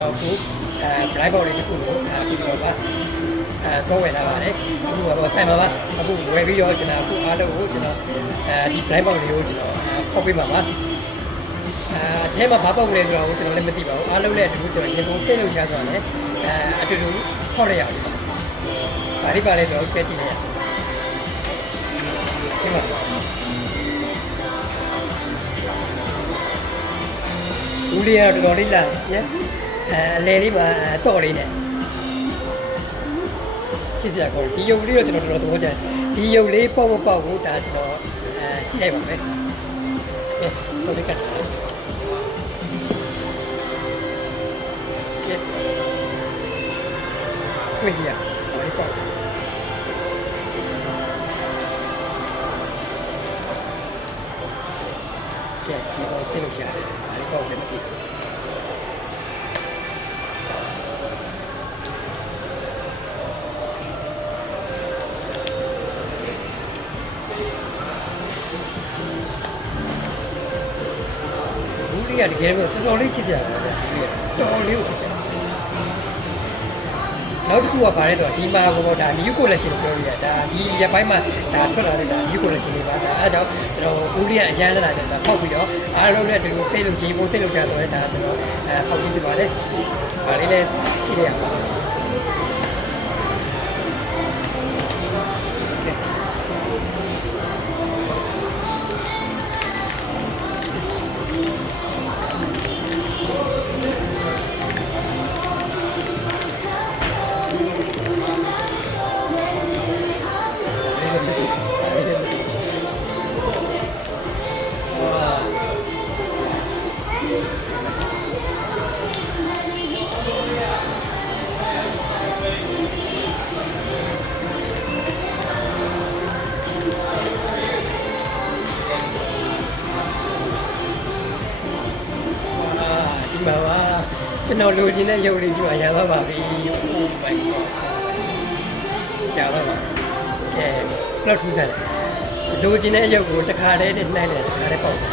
အခုblack box လေးတစ်ခုကိုပြီးတော့ပါတော့ဝယ်လာပါတယ်အခုတော့ဆိုင်မှာပါအခုဝယ်ပြီးတော့ကျွန်တော်အခုအားလုံးကိုကျွန်တော်ဒီ black box လေးကိုကျွန်တော်ဖောက်ပေးပါပါအဲမှာဘာပေါက်လဲဆိုတော့ကျွန်တော်လည်းမသိပါဘူးအားလုံးလည်းအတူတူကျွန်တော်ရေကုန်သိလို့ရဆိုတော့လည်းအတူတူဖောက်ရရအောင်ပါဒီပါလေးတော့ကြည့်ကြည့်ရဒီမှာဦးလေးကတော့တော်တော်လေးလာညအလဲလေးပါတော့လေးနဲ့ကြည့်စရာကောင်းဒီရုပ်လေးတော့ကျွန်တော်တော်တော်သဘောကျတယ်ဒီရုပ်လေးပေါ့ပေါ့ကိုဒါကျွန်တော်ကြည့်လိုက်ပါမယ်ဟုတ်ပြီကဲခွင့်ကြည့်ရအောင်ဒီပေါ့ကဲဒီတော့သိလို့ရတယ်ဒီပေါ့လည်းမကြည့်တကယ်လို့တော်တော်လေးချစ်စရာပါဗျာတော်တော်လေးကိုချစ်စရာနောက်တစ်ခုကဘာလဲဆိုတော့ဒီမှာဘောဒါ new collection ကိုပြောရတာဒါဒီရက်ပိုင်းမှာဒါထွက်လာတဲ့ဒါ new collection တွေပါဒါအဲဒါကြောင့်ကျွန်တော်ဦးလေးကအရန်လာတယ်ဒါဖောက်ပြီးတော့အားလုံးနဲ့ဒီလိုစိတ်လို့ဂျီမိုစိတ်လို့ကြာဆိုရဲဒါကျွန်တော်ဖောက်ကြည့်ပြပါတယ်ဒါလေးလည်းကြည့်ရအောင်ပါပါကျွန်တော်လိုချင်တဲ့ရုပ်လေးကြီးပါရသွားပါပြီကြာတော့ပါကဲပလော့ထူးဆန်လိုချင်တဲ့ရုပ်ကိုတစ်ခါတည်းနဲ့နှိုင်းတယ်တစ်ခါတည်းပေါက်တယ်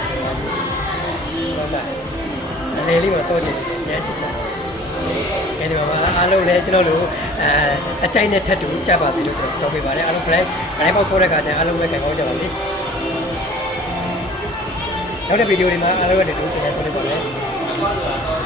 ဟုတ်ပါအလေးလေးတော့တော့ကြည့်ညချစ်တာကဲဒီမှာအားလုံးလည်းကျွန်တော်တို့အကြိုက်နဲ့ထပ်တူကြပါစေလို့ကျွန်တော်ပြောပေးပါတယ်အားလုံး black ပေါက်ခေါ်တဲ့အခါကျအားလုံးပဲကြိုက်ကောင်းကြပါစေနောက်တဲ့ဗီဒီယိုတွေမှာအားလုံးရဲ့တူတူပြန်ဆွဲလိုက်ပါမယ်